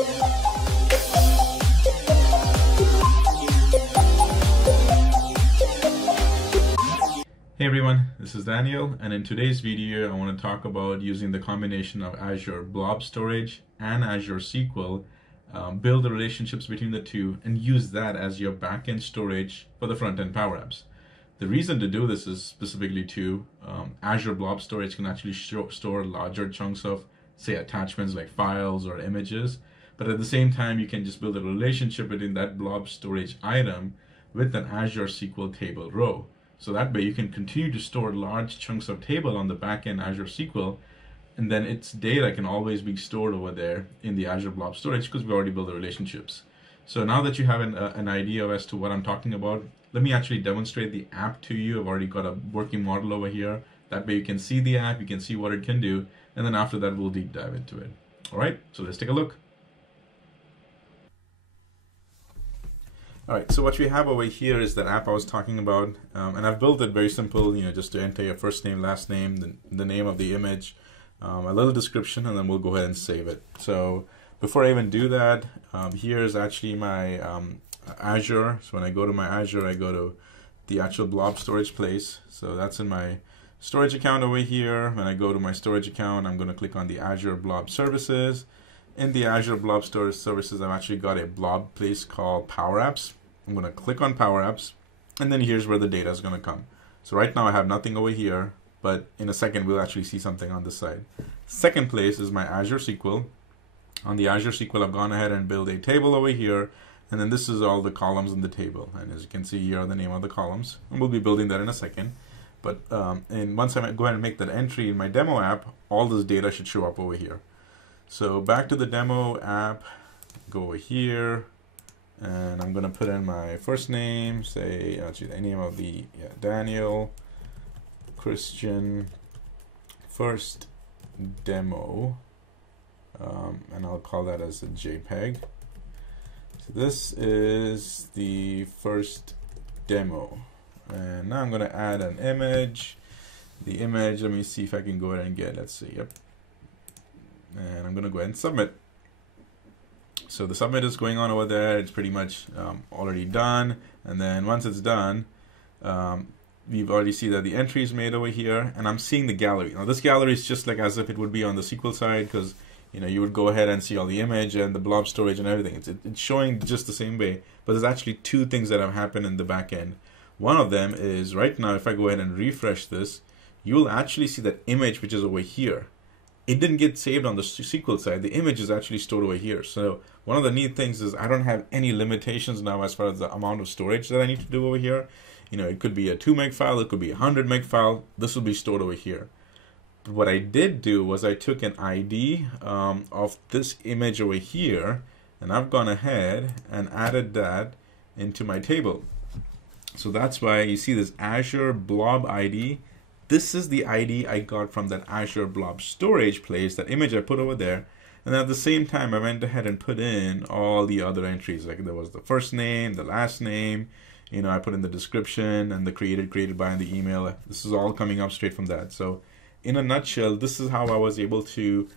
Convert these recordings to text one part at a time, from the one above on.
Hey everyone, this is Daniel, and in today's video I want to talk about using the combination of Azure Blob storage and Azure SQL, build the relationships between the two, and use that as your backend storage for the front-end PowerApps. The reason to do this is specifically to Azure Blob storage can actually store larger chunks of, say, attachments like files or images, but at the same time you can just build a relationship between that blob storage item with an Azure SQL table row. So that way you can continue to store large chunks of table on the backend Azure SQL, and then its data can always be stored over there in the Azure Blob storage because we already built the relationships. So now that you have an idea as to what I'm talking about, let me actually demonstrate the app to you. I've already got a working model over here. That way you can see the app, you can see what it can do, and then after that we'll deep dive into it. All right, so let's take a look. All right, so what we have over here is that app I was talking about, and I've built it very simple, just to enter your first name, last name, the name of the image, a little description, and then we'll go ahead and save it. So before I even do that, here's actually my Azure. So when I go to my Azure, I go to the actual blob storage place. So that's in my storage account over here. When I go to my storage account, I'm going to click on the Azure Blob Services. In the Azure Blob Storage Services, I've actually got a blob place called PowerApps. I'm going to click on PowerApps, and then here's where the data is going to come. So right now I have nothing over here, but in a second we'll actually see something on this side. Second place is my Azure SQL. On the Azure SQL, I've gone ahead and built a table over here, and then this is all the columns in the table. And as you can see here are the name of the columns, and we'll be building that in a second. But and once I go ahead and make that entry in my demo app, all this data should show up over here. So back to the demo app, go over here, and I'm going to put in my first name, say the name of the Daniel Christian first demo, and I'll call that as a JPEG. So this is the first demo, and now I'm going to add an image. The image, let me see if I can go ahead and get, let's see, yep. And I'm going to go ahead and submit. So the submit is going on over there. It's pretty much already done. And then once it's done, we've already see that the entry is made over here, and I'm seeing the gallery. Now this gallery is just like as if it would be on the SQL side, because you would go ahead and see all the image and the blob storage and everything. It's showing just the same way, but there's actually two things that have happened in the back end. One of them is right now, if I go ahead and refresh this, you will actually see that image which is over here. It didn't get saved on the SQL side. The image is actually stored over here. So one of the neat things is I don't have any limitations now as far as the amount of storage that I need to do over here. It could be a 2 meg file, it could be a 100 meg file. This will be stored over here. But what I did do was I took an ID of this image over here, and I've gone ahead and added that into my table. So that's why you see this Azure Blob ID. This is the ID I got from that Azure Blob storage place, that image I put over there. And at the same time, I went ahead and put in all the other entries. Like there was the first name, the last name, I put in the description and the created by in the email. This is all coming up straight from that. So in a nutshell, this is how I was able to,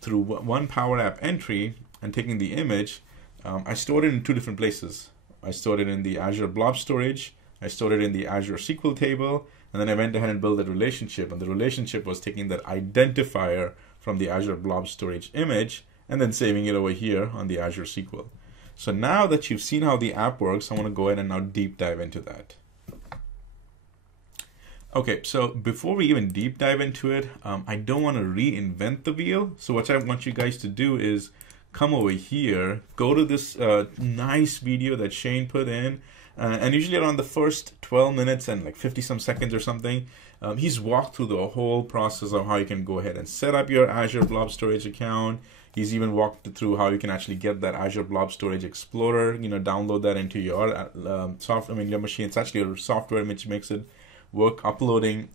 through one Power App entry and taking the image, I stored it in two different places. I stored it in the Azure Blob storage. I stored it in the Azure SQL table. And then I went ahead and built that relationship, and the relationship was taking that identifier from the Azure Blob storage image and then saving it over here on the Azure SQL. So now that you've seen how the app works, I want to go ahead and now deep dive into that. Okay, so before we even deep dive into it, I don't want to reinvent the wheel. So what I want you guys to do is come over here, go to this nice video that Shane put in, and usually around the first 12 minutes and like 50 some seconds or something, he's walked through the whole process of how you can go ahead and set up your Azure Blob Storage account. He's even walked through how you can actually get that Azure Blob Storage Explorer, download that into your your machine. It's actually a software which makes it work uploading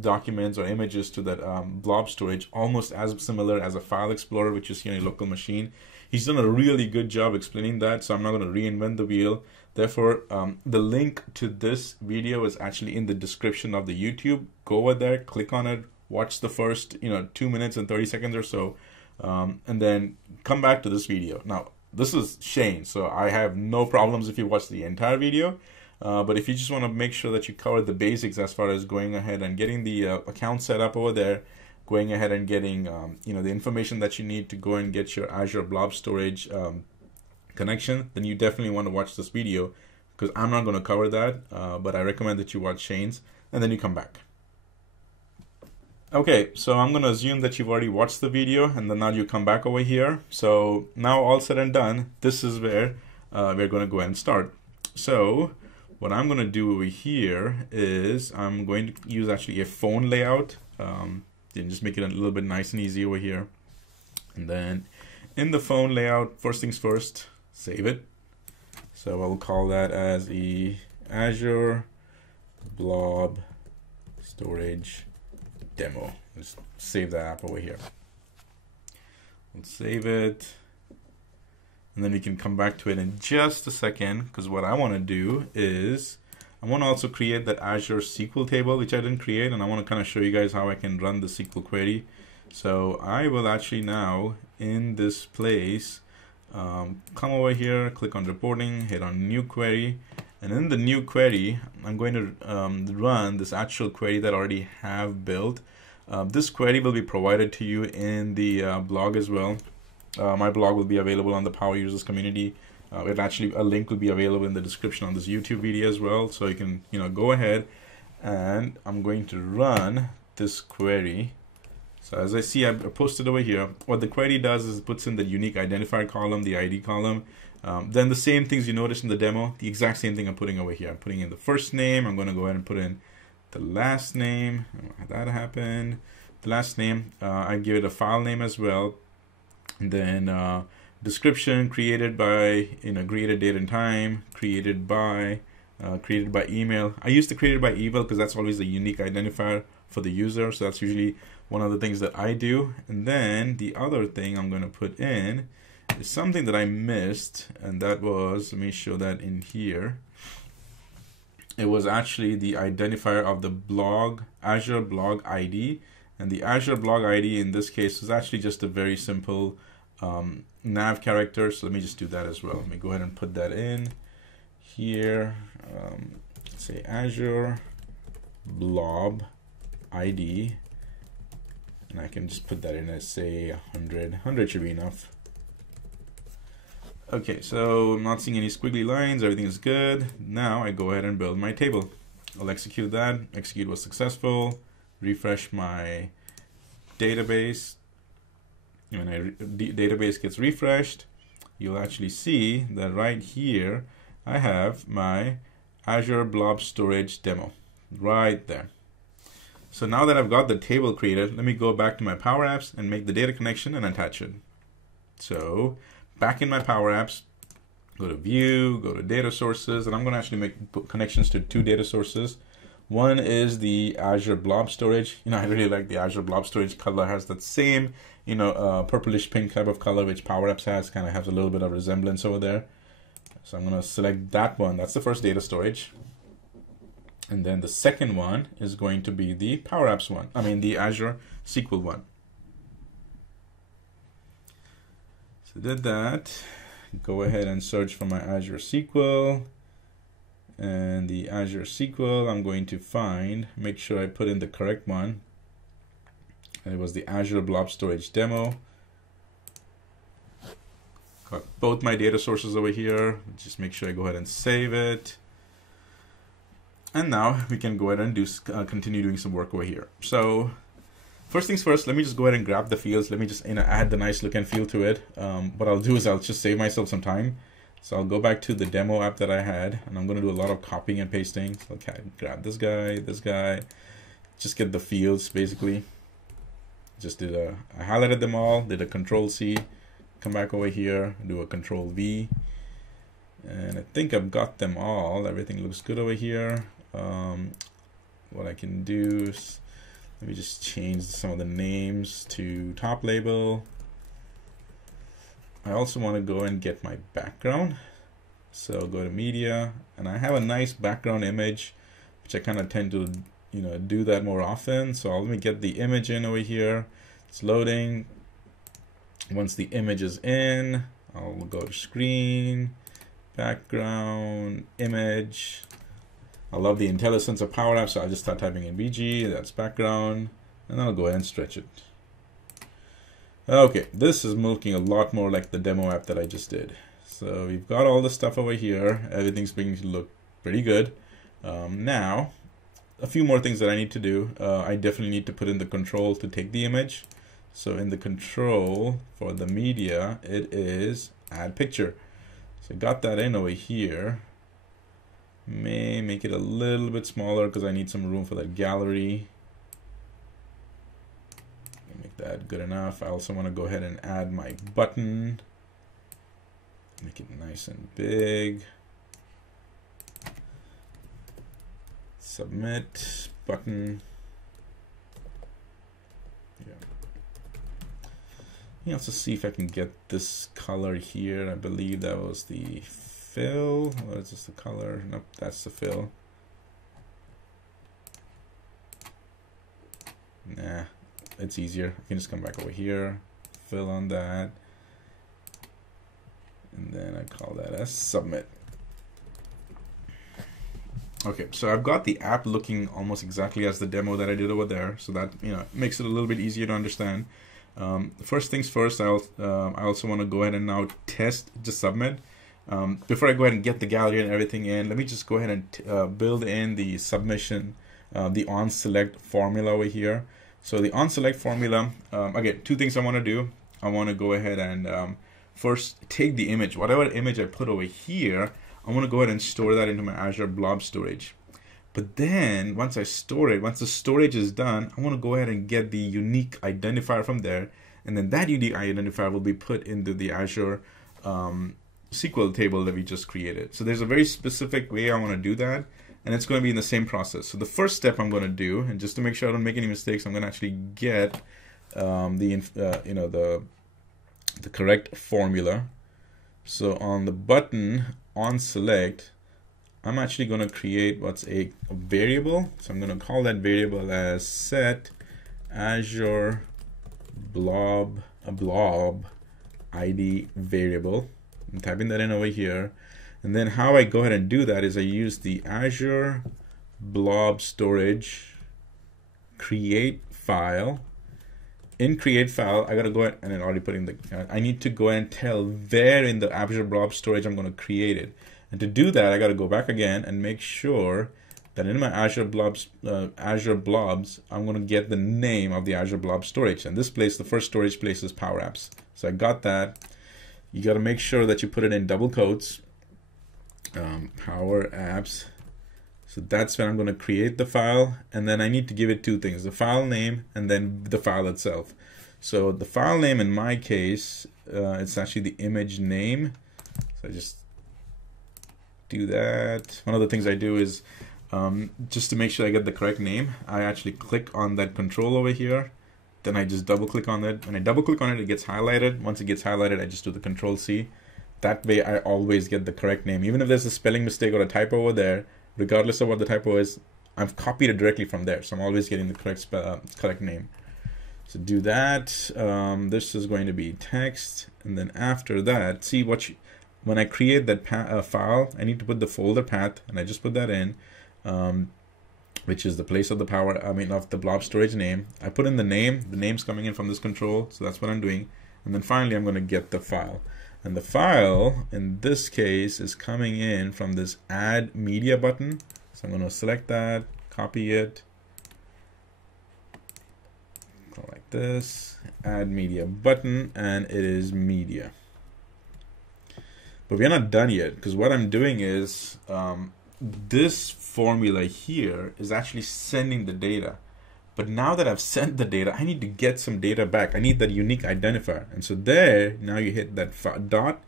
documents or images to that blob storage almost as similar as a file explorer, which is here on your local machine. He's done a really good job explaining that, so I'm not going to reinvent the wheel. Therefore, the link to this video is actually in the description of the YouTube. Go over there, click on it, watch the first 2 minutes and 30 seconds or so and then come back to this video. Now, this is Shane, so I have no problems if you watch the entire video. But if you just want to make sure that you cover the basics as far as going ahead and getting the account set up over there, going ahead and getting the information that you need to go and get your Azure Blob storage connection, then you definitely want to watch this video, because I'm not going to cover that, but I recommend that you watch Shane's, and then you come back. Okay, so I'm going to assume that you've already watched the video, and then now you come back over here. So now all said and done, this is where we're going to go ahead and start. So what I'm going to do over here is I'm going to use actually a phone layout, and just make it a little bit nice and easy over here. And then in the phone layout, first things first, save it. So I'll call that as the Azure Blob storage demo. Just save that app over here. Let's save it, and then we can come back to it in just a second, because what I want to do is I want to also create that Azure SQL table, which I didn't create, and I want to kind of show you guys how I can run the SQL query. So I will actually now, in this place, come over here, click on reporting, hit on new query, and in the new query, I'm going to run this actual query that I already have built. This query will be provided to you in the blog as well. My blog will be available on the Power Users community. A link will be available in the description on this YouTube video as well. So you can go ahead, and I'm going to run this query. So as I see, I've posted over here. What the query does is it puts in the unique identifier column, the ID column. Then the same things you noticed in the demo, the exact same thing I'm putting over here. I'm putting in the first name. I'm going to go ahead and put in the last name. That happened. The last name. I give it a file name as well. And then description, created by, created date and time, created by email. I use the created by email because that's always a unique identifier for the user. So that's usually one of the things that I do. And then the other thing I'm going to put in is something that I missed, and that was, let me show that in here. It was actually the identifier of the blog, Azure Blog ID. And the Azure Blog ID in this case is actually just a very simple nav character. So let me just do that as well. Let me go ahead and put that in here. Let's say Azure Blob ID. And I can just put that in as, say, 100. 100 should be enough. Okay, so I'm not seeing any squiggly lines. Everything is good. Now I go ahead and build my table. I'll execute that. Execute was successful. Refresh my database. When database gets refreshed, you'll actually see that right here I have my Azure Blob storage demo right there. So now that I've got the table created, let me go back to my PowerApps and make the data connection and attach it. So back in my PowerApps, go to View, go to Data Sources, and I'm going to actually make connections to two data sources. One is the Azure Blob storage. I really like the Azure Blob storage color. It has that same, purplish pink type of color which PowerApps has. Kind of has a little bit of resemblance over there. So I'm going to select that one. That's the first data storage. And then the second one is going to be the PowerApps one. The Azure SQL one. So did that. Go ahead and search for my Azure SQL. And the Azure SQL, I'm going to find, make sure I put in the correct one. And it was the Azure Blob Storage Demo. Got both my data sources over here. Just make sure I go ahead and save it. And now we can go ahead and continue doing some work over here. So first things first, let me just go ahead and grab the fields. Let me just add the nice look and feel to it. What I'll do is I'll just save myself some time. So I'll go back to the demo app that I had, and I'm going to do a lot of copying and pasting. So okay, grab this guy, just get the fields basically. Just I highlighted them all, did a Control C, come back over here, do a Control V, and I think I've got them all. Everything looks good over here. What I can do is let me just change some of the names to top label. I also want to go and get my background. So go to media, and I have a nice background image, which I kind of tend to do that more often. So let me get the image in over here. It's loading. Once the image is in, I'll go to screen, background, image. I love the IntelliSense of PowerApps, so I'll just start typing in BG, that's background, and I'll go ahead and stretch it. Okay, this is looking a lot more like the demo app that I just did. So we've got all the stuff over here. Everything's beginning to look pretty good. Now, a few more things that I need to do. I definitely need to put in the control to take the image. So in the control for the media, it is add picture. So I got that in over here. May make it a little bit smaller because I need some room for that gallery. Make that good enough. I also want to go ahead and add my button. Make it nice and big. Submit button. Yeah. Let me also see if I can get this color here. I believe that was the fill. Or is this the color? Nope, that's the fill. Nah. It's easier. I can just come back over here, fill on that, and then I call that as submit. Okay, so I've got the app looking almost exactly as the demo that I did over there, so that makes it a little bit easier to understand. First things first, I also want to go ahead and now test the submit. Before I go ahead and get the gallery and everything in, let me just go ahead and build in the submission, the on select formula over here. So the on select formula, again, two things I want to do. I want to go ahead and first take the image, whatever image I put over here, I want to go ahead and store that into my Azure Blob storage. But then once I store it, once the storage is done, I want to go ahead and get the unique identifier from there. And then that unique identifier will be put into the Azure SQL table that we just created. So there's a very specific way I want to do that. And it's going to be in the same process. So the first step I'm going to do, and just to make sure I don't make any mistakes, I'm going to actually get the correct formula. So on the button on select, I'm actually going to create what's a variable. So I'm going to call that variable as set Azure Blob ID variable. I'm typing that in over here. And then how I go ahead and do that is I use the Azure Blob storage create file. In create file, I gotta go ahead and already put in the. I need to go ahead and tell where in the Azure Blob storage I'm going to create it. And to do that, I gotta go back again and make sure that in my Azure Blobs, I'm going to get the name of the Azure Blob storage. And this place, the first storage place, is PowerApps. So I got that. You got to make sure that you put it in double quotes. PowerApps. So that's when I'm going to create the file, and then I need to give it two things: the file name and then the file itself. So the file name in my case, it's actually the image name. So I just do that. One of the things I do is just to make sure I get the correct name, I actually click on that control over here. Then I just double click on it. When I double click on it, it gets highlighted. Once it gets highlighted, I just do the Control C. That way I always get the correct name. Even if there's a spelling mistake or a typo over there, regardless of what the typo is, I've copied it directly from there. So I'm always getting the correct name. So do that. This is going to be text. And then after that, see when I create that file, I need to put the folder path, and I just put that in, which is the place of the of the blob storage name. I put in the name. The name's coming in from this control. So that's what I'm doing. And then finally, I'm going to get the file. And the file, in this case, is coming in from this Add Media button. So I'm going to select that, copy it, go like this, Add Media button, and it is media. But we're not done yet, because what I'm doing is this formula here is actually sending the data. But now that I've sent the data, I need to get some data back. I need that unique identifier. And so there, now you hit that dot,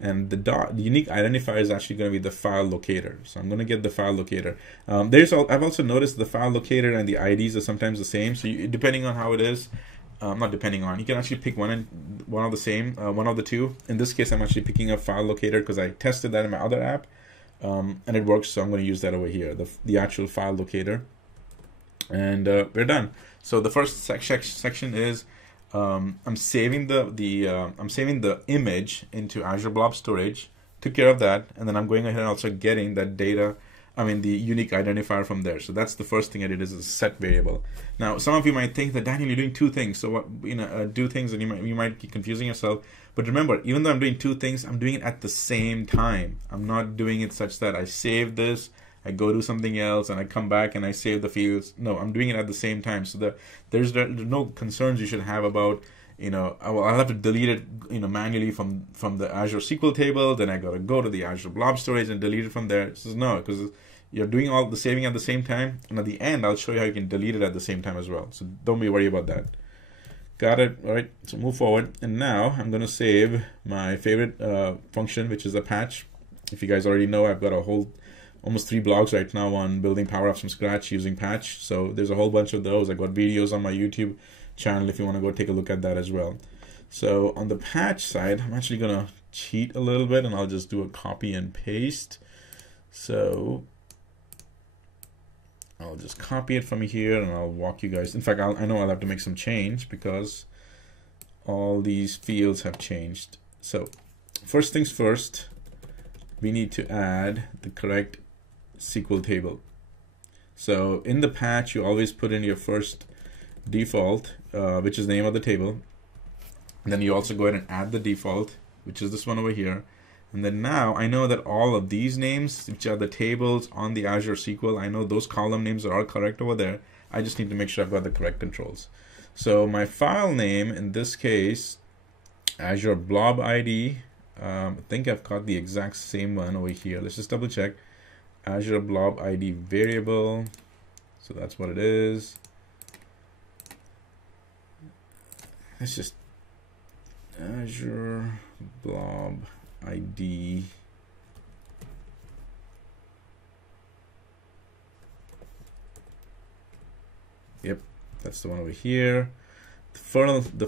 and the unique identifier is actually going to be the file locator. So I'm going to get the file locator. I've also noticed the file locator and the IDs are sometimes the same. So depending on how it is, not depending on, you can actually pick one of the same, one of the two. In this case, I'm actually picking up file locator because I tested that in my other app, and it works. So I'm going to use that over here, the actual file locator. And we're done. So the first section is I'm saving the image into Azure Blob storage. Took care of that, and then I'm going ahead and also getting that data. I mean, the unique identifier from there. So that's the first thing I did, is a set variable. Now, some of you might think that, Daniel, you're doing two things. So what, do things, and you might be confusing yourself. But remember, even though I'm doing two things, I'm doing it at the same time. I'm not doing it such that I save this, I go do something else, and I come back and I save the fields. No, I'm doing it at the same time. So there's no concerns you should have about, I'll have to delete it, manually from the Azure SQL table. Then I got to go to the Azure Blob storage and delete it from there. It says no, because you're doing all the saving at the same time. And at the end, I'll show you how you can delete it at the same time as well. So don't be worried about that. Got it. All right. So move forward. And now I'm going to save my favorite function, which is a patch. If you guys already know, I've got almost 3 blogs right now on building PowerApps from scratch using patch. So there's a whole bunch of those. I got videos on my YouTube channel if you want to go take a look at that as well. So on the patch side, I'm actually going to cheat a little bit, and I'll just do a copy and paste. So I'll just copy it from here, and I'll walk you guys. In fact, I know I'll have to make some change because all these fields have changed. So first things first, we need to add the correct SQL table. So in the patch, you always put in your first default, which is the name of the table. And then you also go ahead and add the default, which is this one over here. And then now I know that all of these names, which are the tables on the Azure SQL, I know those column names are all correct over there. I just need to make sure I've got the correct controls. So my file name, in this case, Azure Blob ID, I think I've got the exact same one over here. Let's just double check. Azure Blob ID variable. So that's what it is. Let's just Azure Blob ID. Yep, that's the one over here. The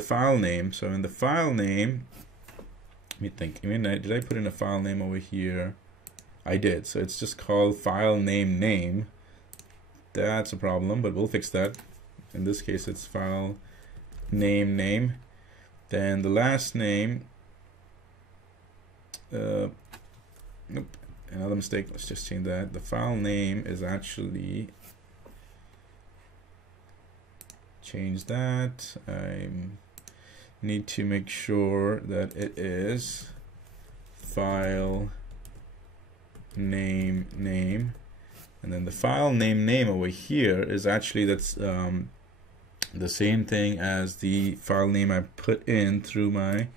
file name. So in the file name, let me think. Did I put in a file name over here? I did. So it's just called file name. That's a problem, but we'll fix that. In this case, it's file name. Then the last name. Nope, another mistake. Let's just change that. The file name is actually, change that. I need to make sure that it is file name, and then the file name over here is actually, that's the same thing as the file name I put in through my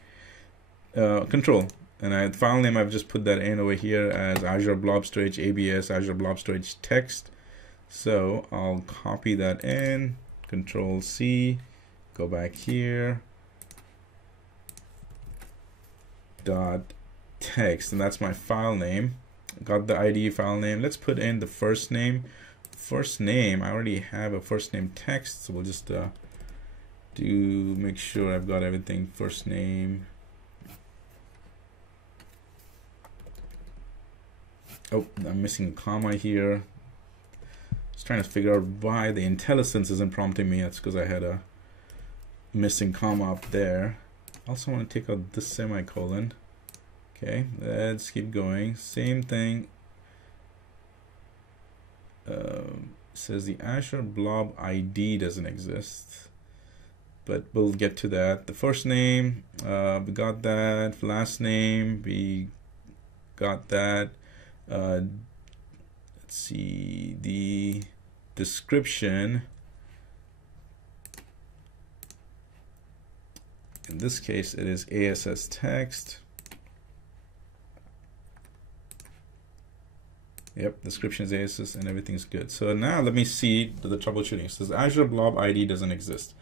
control. And the file name, I've just put that in over here as Azure Blob Storage ABS, Azure Blob Storage text. So I'll copy that in, Control C, go back here, dot text, and that's my file name. Got the ID file name. Let's put in the first name. First name, I already have a first name text, so we'll just make sure I've got everything. First name. Oh, I'm missing a comma here. Just trying to figure out why the IntelliSense isn't prompting me. That's because I had a missing comma up there. Also want to take out this semicolon. Okay, let's keep going. Same thing. Says the Azure Blob ID doesn't exist, but we'll get to that. The first name, we got that. Last name, we got that. Let's see, the description. In this case, it is ASS text. Yep, description is ASS and everything's good. So now let me see the troubleshooting. It says Azure Blob ID doesn't exist.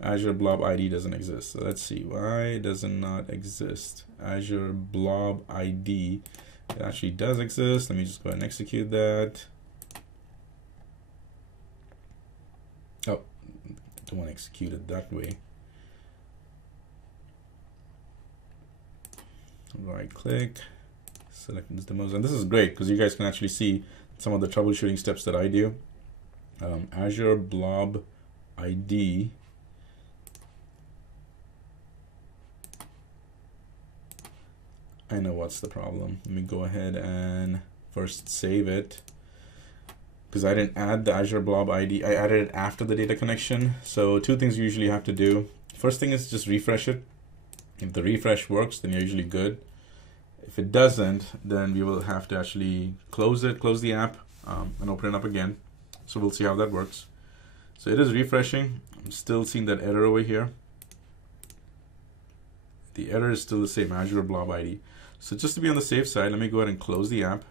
Azure Blob ID doesn't exist. So let's see, why does it not exist? Azure Blob ID, it actually does exist. Let me just go ahead and execute that. Oh, I don't want to execute it that way. Right click, select this demos, and this is great because you guys can actually see some of the troubleshooting steps that I do. Azure Blob ID, I know what's the problem. Let me go ahead and first save it, because I didn't add the Azure Blob ID. I added it after the data connection. So two things you usually have to do. First thing is just refresh it. If the refresh works, then you're usually good. If it doesn't, then we will have to actually close it, close the app, and open it up again. So we'll see how that works. So it is refreshing. I'm still seeing that error over here. The error is still the same, Azure Blob ID. So just to be on the safe side, let me go ahead and close the app.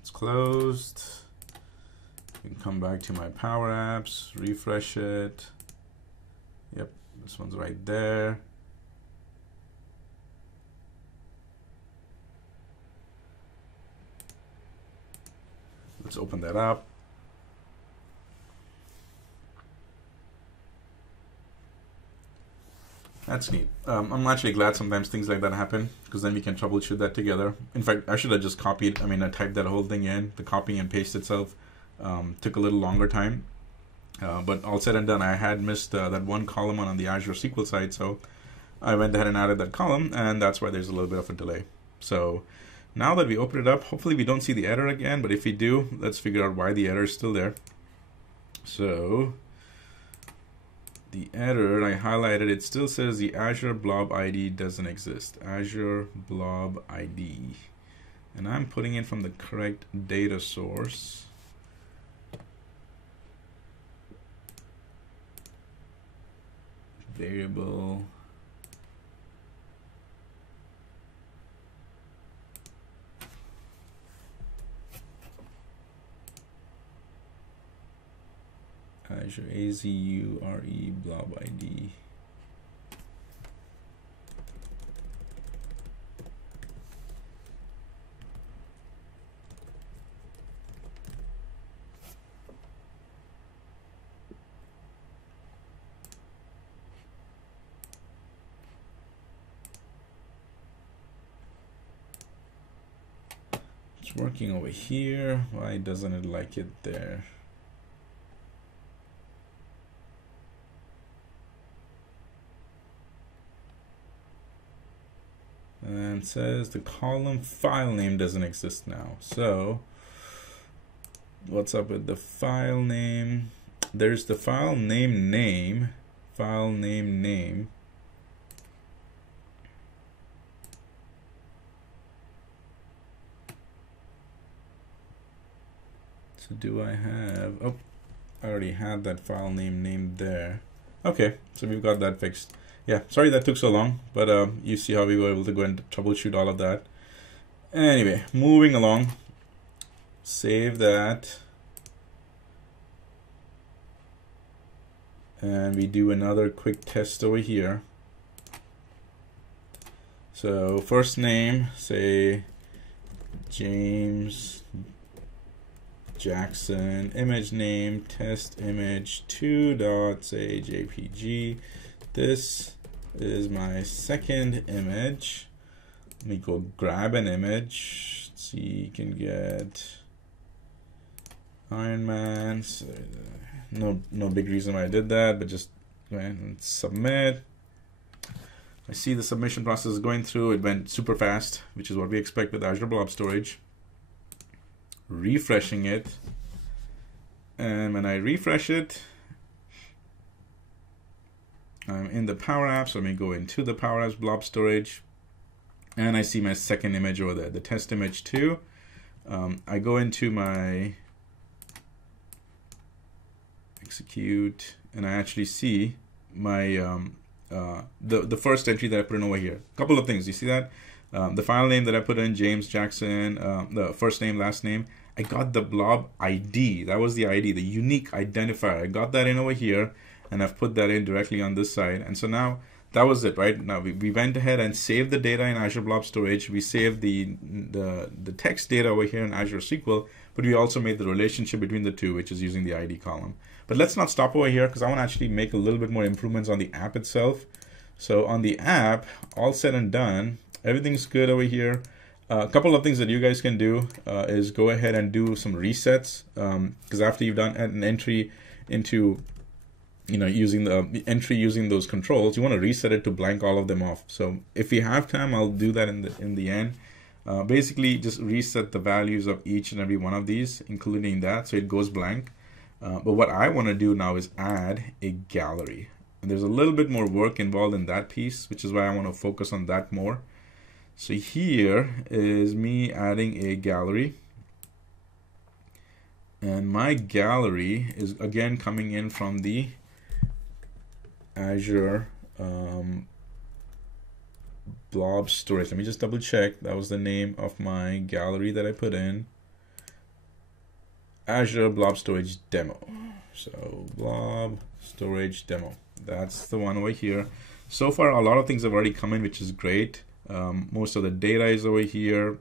It's closed. I can come back to my PowerApps, refresh it. Yep, this one's right there. Let's open that up. That's neat. I'm actually glad sometimes things like that happen, because then we can troubleshoot that together. In fact, I should have just copied, I typed that whole thing in. The copying and paste itself took a little longer time. But all said and done, I had missed that one column on the Azure SQL side, so I went ahead and added that column, and that's why there's a little bit of a delay. So now that we open it up, hopefully we don't see the error again, but if we do, let's figure out why the error is still there. So the error I highlighted, it still says the Azure Blob ID doesn't exist. Azure Blob ID. And I'm putting it from the correct data source. Variable. Azure Azure Blob ID. It's working over here. Why doesn't it like it there? And it says the column file name doesn't exist now. So what's up with the file name? There's the file name, file name. So do I have, oh, I already had that file name named there. Okay, so we've got that fixed. Yeah, sorry that took so long, but you see how we were able to go and troubleshoot all of that. Anyway, moving along. Save that. And we do another quick test over here. So first name, say James Jackson. Image name, test image 2. Say JPG. This is my second image. Let me go grab an image. Let's see, you can get Iron Man. So, no big reason why I did that, but just go ahead and submit. I see the submission process is going through. It went super fast, which is what we expect with Azure Blob Storage. Refreshing it, and when I refresh it, I'm in the PowerApps. So let me go into the PowerApps Blob Storage, and I see my second image over there, the test image 2. I go into my execute, and I actually see my the first entry that I put in over here. A couple of things. You see that? The file name that I put in, James Jackson, the first name, last name. I got the blob ID. That was the ID, the unique identifier. I got that in over here, and I've put that in directly on this side. And so now that was it, right? Now we went ahead and saved the data in Azure Blob Storage. We saved the text data over here in Azure SQL, but we also made the relationship between the two, which is using the ID column. But let's not stop over here, because I want to actually make a little bit more improvements on the app itself. So on the app, all said and done, everything's good over here. A couple of things that you guys can do is go ahead and do some resets, because after you've done an entry into using the entry using those controls, you want to reset it to blank all of them off. So if we have time, I'll do that in the end. Basically, just reset the values of each and every one of these, including that, so it goes blank. But what I want to do now is add a gallery. And there's a little bit more work involved in that piece, which is why I want to focus on that more. So here is me adding a gallery. And my gallery is again coming in from the Azure Blob storage. Let me just double check. That was the name of my gallery that I put in. Azure Blob storage demo. So Blob storage demo. That's the one over here. So far, a lot of things have already come in, which is great. Most of the data is over here,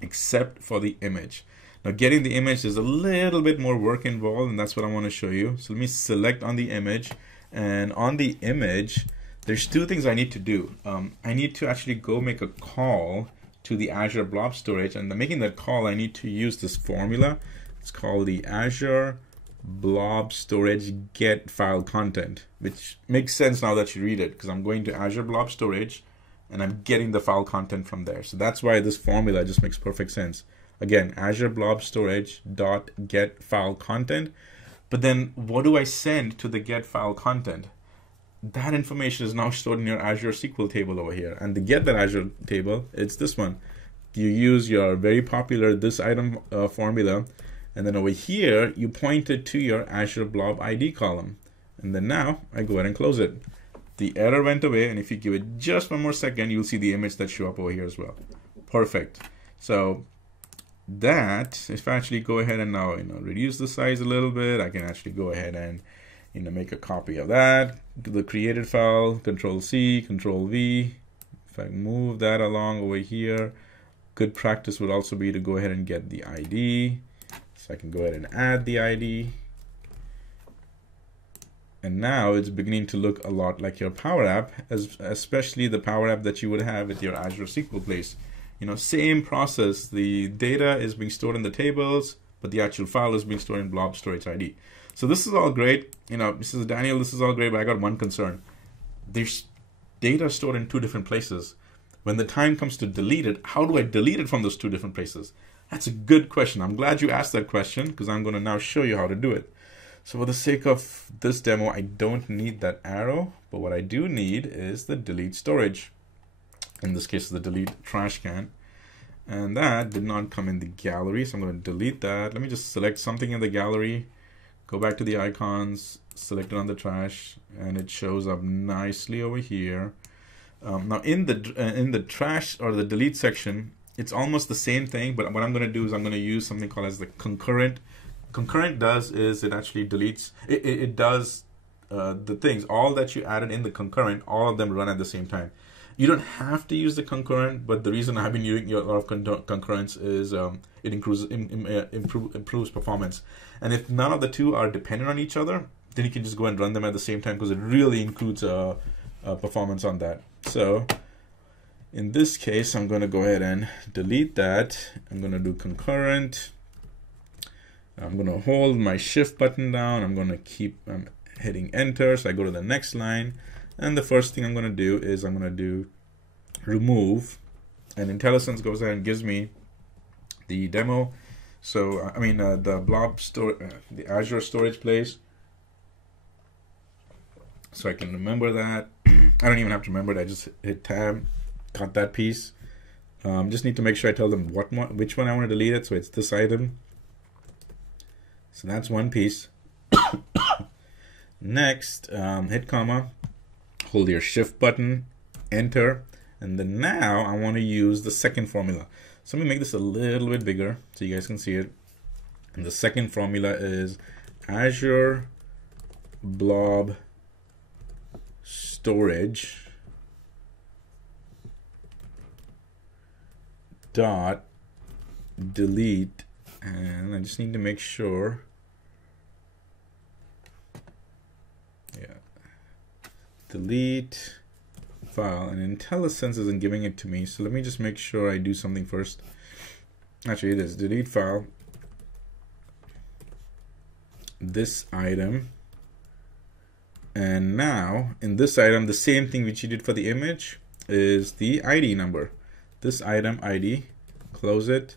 except for the image. Now, getting the image is a little bit more work involved, and that's what I want to show you. So let me select on the image, and on the image, there's two things I need to do. I need to actually go make a call to the Azure Blob storage, and making that call, I need to use this formula. It's called the Azure Blob storage get file content, which makes sense now that you read it, because I'm going to Azure Blob storage, and I'm getting the file content from there. So that's why this formula just makes perfect sense. Again, Azure Blob storage dot get file content. But then what do I send to the get file content? That information is now stored in your Azure SQL table over here. And to get that Azure table, it's this one. You use your very popular this item formula. And then over here, you point it to your Azure Blob ID column. And then now I go ahead and close it. The error went away. And if you give it just one more second, you'll see the image that show up over here as well. Perfect. So that, if I actually go ahead and now reduce the size a little bit, I can actually go ahead and make a copy of that, the created file, Control C, Control V. If I move that along over here, good practice would also be to go ahead and get the ID. So I can go ahead and add the ID. And now it's beginning to look a lot like your Power App, especially the Power App that you would have with your Azure SQL place. Same process. The data is being stored in the tables, but the actual file is being stored in Blob Storage ID. So this is all great. Mrs. Daniel, this is all great, but I got one concern. There's data stored in two different places. When the time comes to delete it, how do I delete it from those two different places? That's a good question. I'm glad you asked that question, because I'm going to now show you how to do it. So for the sake of this demo, I don't need that arrow, but what I do need is the delete storage. In this case, the delete trash can. And that did not come in the gallery, so I'm going to delete that. Let me just select something in the gallery, go back to the icons, select it on the trash, and it shows up nicely over here. Now in the trash or the delete section, it's almost the same thing, but what I'm going to do is I'm going to use something called as the concurrent. Concurrent does is it actually deletes, it does the things, all that you added in the concurrent, all of them run at the same time. You don't have to use the concurrent, but the reason I've been using a lot of concurrents is it improves performance. And if none of the two are dependent on each other, then you can just go and run them at the same time, because it really includes performance on that. So in this case, I'm going to go ahead and delete that. I'm going to do concurrent. I'm going to hold my shift button down. I'm going to keep hitting enter. So I go to the next line. And the first thing I'm going to do is I'm going to do remove. And IntelliSense goes ahead and gives me the demo. So, the Blob the Azure storage place. So I can remember that. I don't even have to remember it. I just hit tab, got that piece. Just need to make sure I tell them which one I want to delete it. So it's this item. So that's one piece. Next, hit comma, hold your shift button, enter, and then now I want to use the second formula. So I'm going to make this a little bit bigger so you guys can see it. And the second formula is Azure Blob storage dot delete, and I just need to make sure, delete file, and IntelliSense isn't giving it to me, so let me just make sure I do something first. Actually, it is delete file, this item And now in this item, the same thing which you did for the image is the ID number. This item ID, close it.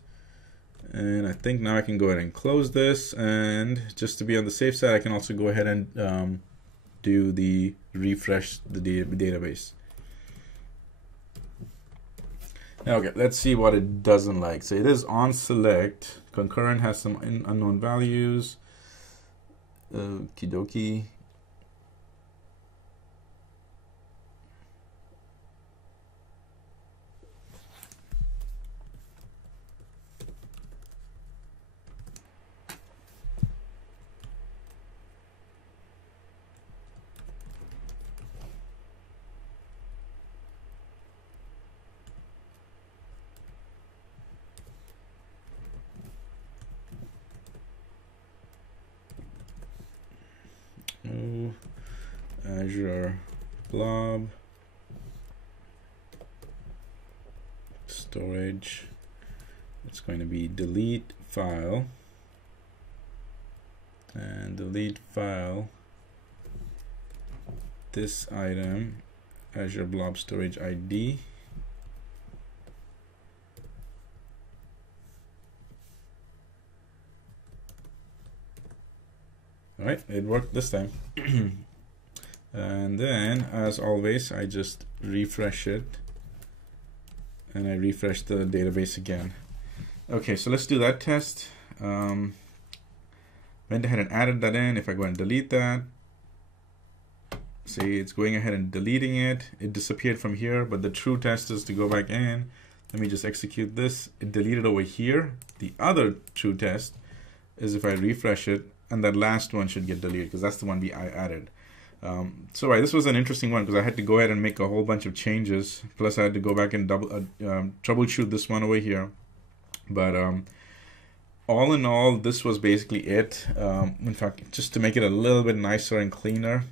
And I think now I can go ahead and close this. And just to be on the safe side, I can also go ahead and do the refresh the database. Okay, let's see what it doesn't like. So it is on select. Concurrent has some unknown values. Okie dokie. Azure Blob storage. It's going to be delete file and delete file. This item, Azure Blob storage ID. All right, it worked this time. And then, as always, I just refresh it and I refresh the database again. Okay, so let's do that test. Went ahead and added that in. If I go and delete that, see, it's going ahead and deleting it. It disappeared from here, but the true test is to go back in. Let me just execute this. It deleted over here. The other true test is if I refresh it, and that last one should get deleted because that's the one I added. So this was an interesting one because I had to go ahead and make a whole bunch of changes. Plus I had to go back and troubleshoot this one over here. But all in all, this was basically it. In fact, just to make it a little bit nicer and cleaner,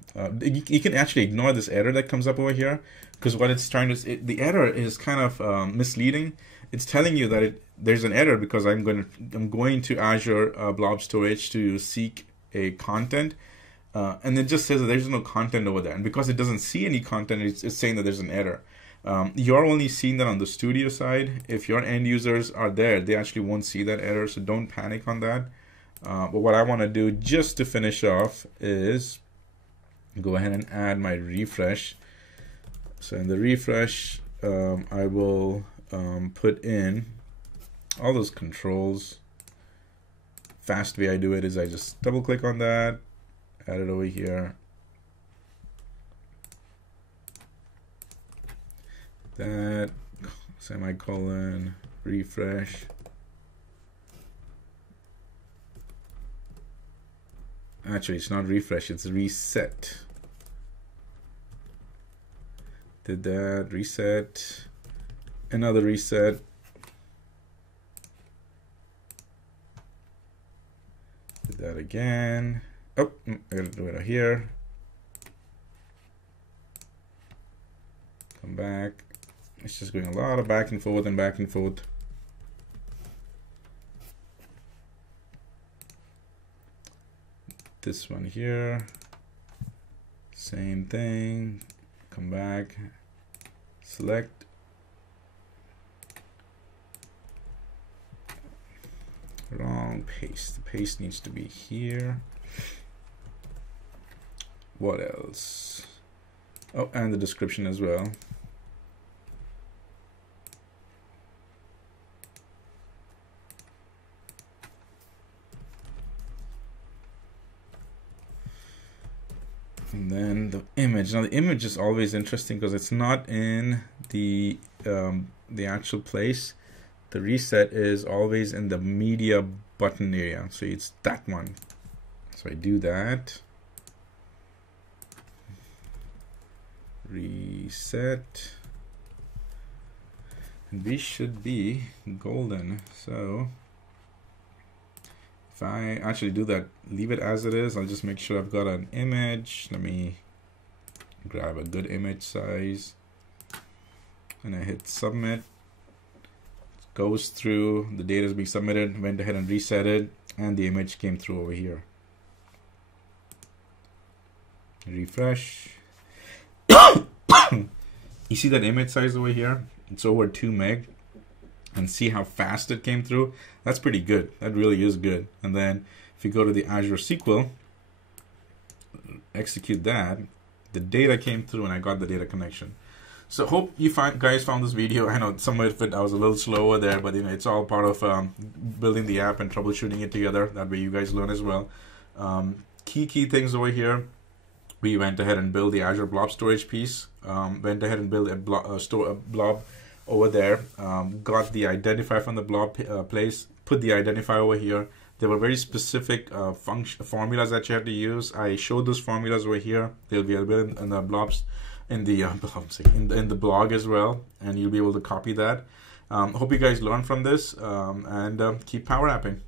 you can actually ignore this error that comes up over here because what it's trying to, the error is kind of misleading. It's telling you that there's an error because I'm going to Azure Blob Storage to seek a content. And it just says that there's no content over there. And because it doesn't see any content, it's saying that there's an error. You're only seeing that on the studio side. If your end users are there, they actually won't see that error, so don't panic on that. But what I want to do just to finish off is go ahead and add my refresh. So in the refresh, I will put in all those controls. Fast way I do it is I just double click on that, add it over here. That semicolon refresh. Actually, it's not refresh, it's reset. Did that, reset, another reset. Did that again. Oh, I gotta do it here. Come back. It's just going a lot of back and forth and back and forth. This one here, same thing. Come back, select. Wrong paste. The paste needs to be here. What else? Oh, and the description as well. And then the image. Now the image is always interesting because it's not in the actual place. The reset is always in the media button area. So it's that one. So I do that. Reset. And we should be golden. So if I actually do that, leave it as it is, I'll just make sure I've got an image. Let me grab a good image size and I hit submit. It goes through, the data is being submitted, went ahead and reset it, and the image came through over here. Refresh. You see that image size over here? It's over 2 meg. And see how fast it came through? That's pretty good. That really is good. And then if you go to the Azure SQL, execute that, the data came through and I got the data connection. So hope you guys found this video. I know some of it I was a little slower there, but it's all part of building the app and troubleshooting it together. That way you guys learn as well. Key things over here. We went ahead and built the Azure Blob storage piece. Went ahead and built a blob over there. Got the identifier from the blob place. Put the identifier over here. There were very specific formulas that you had to use. I showed those formulas over here. They'll be available in the blobs, in the in the blog as well, and you'll be able to copy that. Hope you guys learn from this and keep power apping.